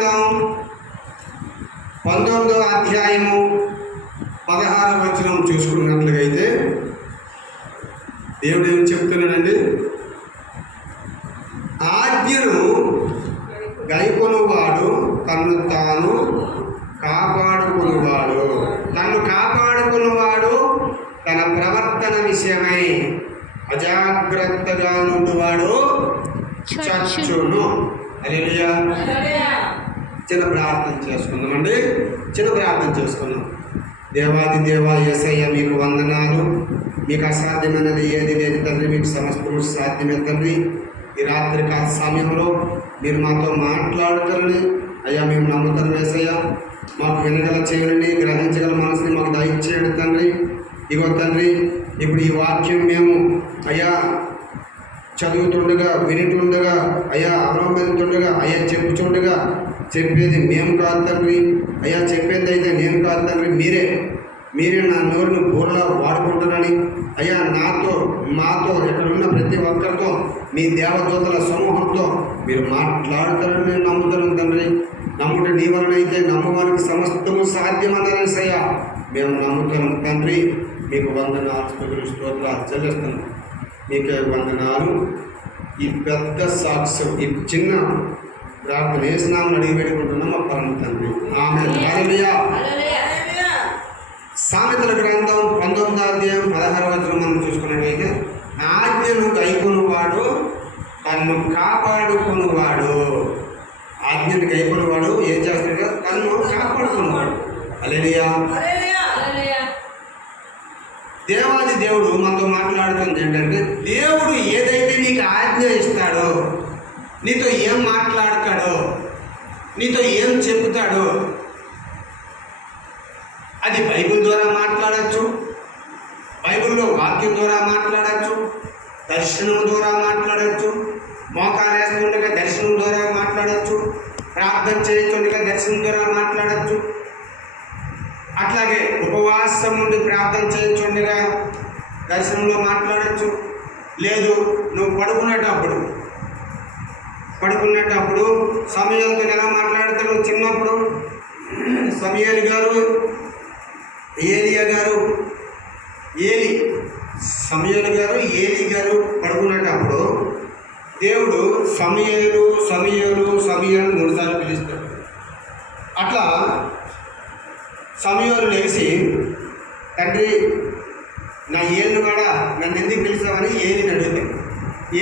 గ్రంథం 19వ అధ్యాయము 16వ వచనం చూసుకున్నట్లుగైతే దేవుడు ఏం చెప్తున్నాడండి? ఆజ్ఞను గైకొనువాడు తన్ను తాను కాపాడుకునేవాడు. తన్ను కాపాడుకునేవాడు తన ప్రవర్తన విషయమై అజాగ్రత్తగా నుండివాడు చచ్చును. హల్లెలూయా. చిన్న ప్రార్థన చేసుకుందామండి. దేవాది దేవా యేసయ్య, మీకు వందనాలు. మీకు అసాధ్యమైనది ఏది లేదు తండ్రి, మీకు సమస్తము సాధ్యమే తండ్రి. ఈ రాత్రికాల సమయంలో మీరు మాతో మాట్లాడతారని అయ్యా మేము నమ్ముతారు యేసయ్య. మాకు వినగల చేయండి, గ్రహించగల మనసుని మాకు దయచేయండి తండ్రి. ఇగో తండ్రి, ఇప్పుడు ఈ వాక్యం మేము అయ్యా చదువుతుండగా, వినిటుండగా, అయ్యా అవలంబిస్తుండగా, అయ్యా చెప్పుచుండగా చెప్పేది మేము కాదు తండ్రి. అయ్యా చెప్పేది అయితే నేను కాదు తండ్రి, మీరే నా నోరును బోర్లా వాడుకుంటారని అయ్యా మాతో ఎక్కడున్న ప్రతి ఒక్కరితో మీ దేవదూతల సమూహంతో మీరు మాట్లాడతారని నేను నమ్ముతాను తండ్రి. నమ్ముట నీ వలన అయితే నమ్మవానికి సమస్తము సాధ్యమన్నారని సయ్యా మేము నమ్ముతాను తండ్రి. మీకు వందనాలు, స్తుతులు, స్తోత్రాలు చెల్లిస్తున్నాను. మీకే వందనాలు. ఈ పెద్ద సాక్ష్యం, ఈ చిన్న ప్రార్థన వేసినామని అడిగి పెట్టుకుంటున్నాం మా పరమ తండ్రి. ఆమేన్. హల్లెలూయా. సామెతల గ్రంథం 19వ అధ్యాయం 16వ వచనం మనం చూసుకున్నట్లయితే ఆజ్ఞను గైకొనువాడు తన్ను కాపాడుకునేవాడు. ఆజ్ఞను గైకొనువాడు ఏం చేస్తాడు? తన్ను కాపాడుకునేవాడు. హల్లెలూయా. దేవాది దేవుడు మనతో మాట్లాడుతుంది ఏంటంటే, దేవుడు ఏదైతే నీకు ఆజ్ఞ ఇస్తాడో, నీతో ఏం మాట్లాడతాడో, నీతో ఏం చెప్తాడో, అది బైబిల్ ద్వారా మాట్లాడచ్చు, బైబిల్లో వాక్యం ద్వారా మాట్లాడచ్చు, దర్శనం ద్వారా మాట్లాడచ్చు, మోకాలు వేస్తుండగా దర్శనం ద్వారా మాట్లాడచ్చు, ప్రార్థన చేస్తుండగా దర్శనం ద్వారా మాట్లాడచ్చు, అట్లాగే ఉపవాసం నుండి ప్రార్థన చేయించుండగా దర్శనంలో మాట్లాడచ్చు. లేదు, నువ్వు పడుకునేటప్పుడు సమయాలతో ఎలా మాట్లాడతాడు? చిన్నప్పుడు సమయాలు గారు ఏలి గారు పడుకునేటప్పుడు దేవుడు సమయాలు 3 సార్లు పిలుస్తాడు. అట్లా సమయాలు లేచి, తండ్రి నా ఏలిని కూడా నన్ను ఎందుకు పిలిచావని ఏలిని అడుగుతాడు.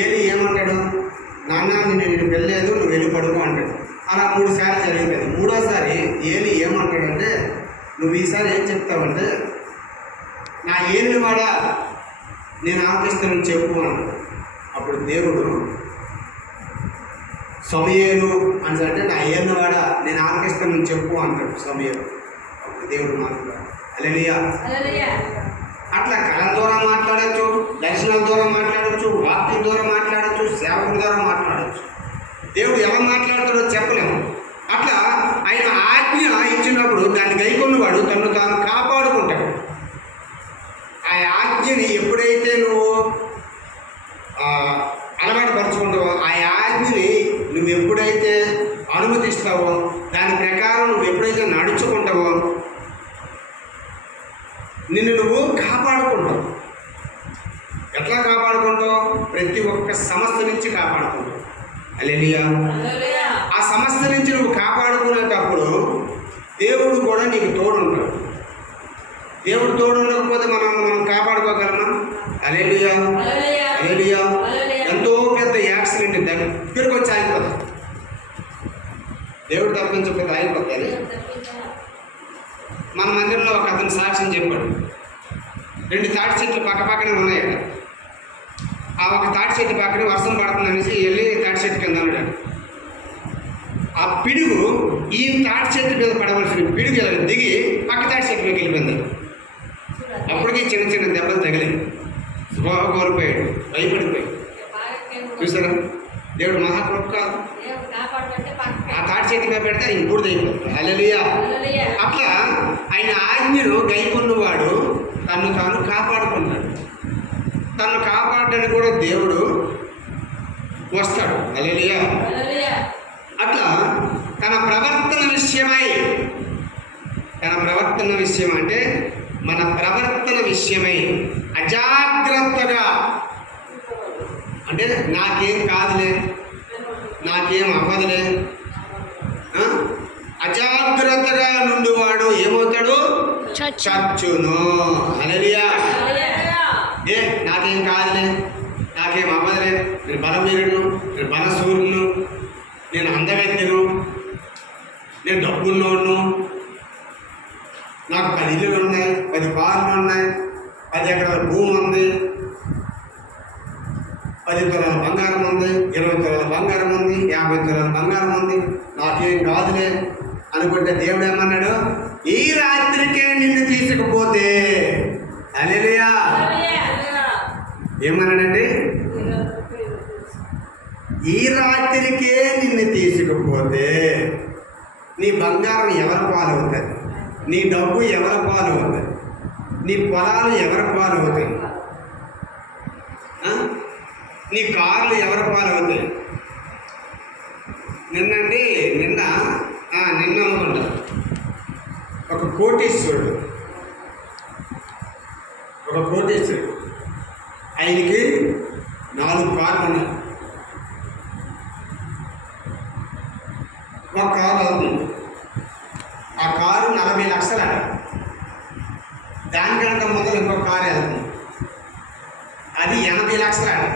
ఏలి ఏమంటాడు? నాన్న నేను వెళ్ళలేదు, నువ్వు వెళ్ళి పడుకో అంటాడు. అలా 3 సార్లు జరిగిపోయింది. 3వసారి ఏలి ఏమంటాడంటే, నువ్వు ఈసారి ఏం చెప్తావంటే, నా ఏలిని కూడా నేను ఆకర్షిస్తానని చెప్పు అంటాడు. అప్పుడు దేవుడు సమయేలు అని అంటే, నా ఏలిని కూడా నేను ఆకర్షిస్తానని చెప్పు అంటాడు సమయేలు. దేవుడు మాట్లాడు. హల్లెలూయా. అట్లా కళ ద్వారా మాట్లాడచ్చు, దర్శనాల ద్వారా మాట్లాడచ్చు, వాక్యం ద్వారా మాట్లాడచ్చు, సేవకుల ద్వారా మాట్లాడచ్చు. దేవుడు ఎలా మాట్లాడతాడో చెప్పలేము. అట్లా ఆయన ఆజ్ఞ ఇచ్చినప్పుడు దాన్ని గైకొన్నవాడు తను తాను కాపాడుకుంటాడు. ఆ ఆజ్ఞని ఎప్పుడైతే నువ్వు అలవాటు పరుచుకుంటావో, ఆ ఆజ్ఞని నువ్వు ఎప్పుడైతే అనుమతిస్తావో, దాని ప్రకారం నువ్వు ఎప్పుడైతే నడుచుకుంటావో నిన్ను నువ్వు కాపాడుకుంటావు. ఎట్లా కాపాడుకుంటావు? ప్రతి ఒక్క సమస్య నుంచి కాపాడుకుంటావు. హల్లెలూయా. ఆ సమస్య నుంచి నువ్వు కాపాడుకునేటప్పుడు దేవుడు కూడా నీకు తోడుంటాడు. దేవుడు తోడు ఉండకపోతే మనం కాపాడుకోగలమా? హల్లెలూయా. హల్లెలూయా. ఎంతో పెద్ద యాక్సిడెంట్ దగ్గరకు వచ్చి ఆగిపోతాం. దేవుడు తప్పించకపోతే ఆగిపోతాయి. మన మందిరంలో ఒక అతను సాక్ష్యం చెప్పాడు. 2 తాటి చెట్లు పక్కనే ఉన్నాయట. ఆ ఒక తాటి చెట్టు పక్కనే వర్షం పడుతుందనేసి వెళ్ళి తాటి చెట్టు కింద ఉన్నాడు. ఆ పిడుగు ఈ తాటి చెట్టు మీద పడవలసిన పిడుగు దిగి పక్క తాటి చెట్టు మీద వెళ్ళిపోయింది. అప్పటికీ చిన్న దెబ్బలు తగిలి స్పృహ కోల్పోయాడు, భయపడిపోయాడు. చూసారా? దేవుడు మహాకృప కాదు. ఆ తాటి చెట్టు మీద పెడితే ఆయన బూడిదైపోతుంది. హల్లెలూయా. అట్లా ఆయన ఆజ్ఞను గైకొన్నవాడు తను తాను కాపాడుకున్నాడు. తను కాపాడడానికి కూడా దేవుడు వస్తాడు. హల్లెలూయా. అట్లా తన ప్రవర్తన విషయం అంటే మన ప్రవర్తన విషయమై అజాగ్రత్తగా, అంటే నాకేం కాదులే, నాకేం అవ్వదులే, అజాగ్రత్తగా నుండివాడు ఏమవుతాడు? చచ్చును. హల్లెలూయా. నాకేం కాదులే, నాకేం అవ్వదులే, నేను బలవీరును, నేను బలశూరును, నేను అందవ్యక్తిను, నేను డబ్బున్నోడును, నాకు 10 ఇల్లులు ఉన్నాయి, 10 కార్లు ఉన్నాయి, 10 ఎకరాల భూమి ఉంది, 10 తులాల బంగారం ఉంది, 20 తులాల బంగారం ఉంది, 50 తులాల బంగారం ఉంది, నాకేం కాదులే అనుకుంటే దేవుడు ఏమన్నాడు? ఈ రాత్రికే నిన్ను తీసుకుపోతే, హల్లెలూయా, ఏమన్నాడండి? ఈ రాత్రికే నిన్ను తీసుకుపోతే నీ బంగారం ఎవరి పాలు అవుతుంది? నీ డబ్బు ఎవరి పాలు అవుతుంది? నీ పొలాలు ఎవరి పాలు అవుతాయి? నీ కార్లు ఎవరి పాలు అవుతాయి? నిన్న అనుకుంటా ఒక కోటీశ్వరుడు ఆయనకి 4 కార్లు ఉన్నాయి. ఒక కారు అవుతుంది, ఆ కారు 40 లక్షలు అంట. దానికంటే మొదలు ఇంకొక కారు వెళ్తుంది, అది 80 లక్షలు అంట.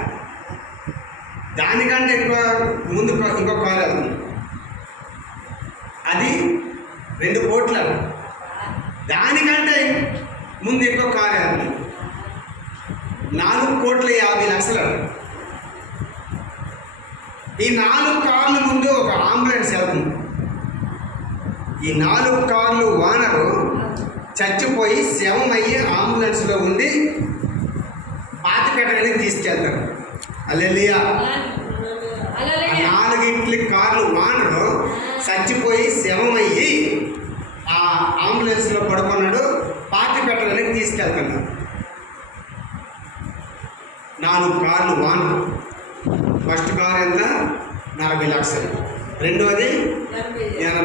దానికంటే ముందు ఇంకొక కారు వెళ్తుంది, అది 2 కోట్ల. దానికంటే ముందు ఇంకొక కారు వెళ్తుంది, 4,50,00,000. ఈ 4 కార్ల ముందు ఒక అంబులెన్స్ వెళ్తుంది. ఈ 4 కార్లు ఓనరు చచ్చిపోయి శవం అయ్యి అంబులెన్స్లో ఉండి పాతిపెట్టడానికి తీసుకెళ్తారు. హల్లెలూయా. 4 కార్లు ఓనరు చచ్చిపోయి శవం అయ్యి ఆ అంబులెన్స్లో పడుకున్నాడు, పాతిపెట్టడానికి తీసుకెళ్తున్నాడు. 4 కార్లు ఓనరు. ఫస్ట్ కారు ఎంత? 40 లక్షలు. రెండవది 80.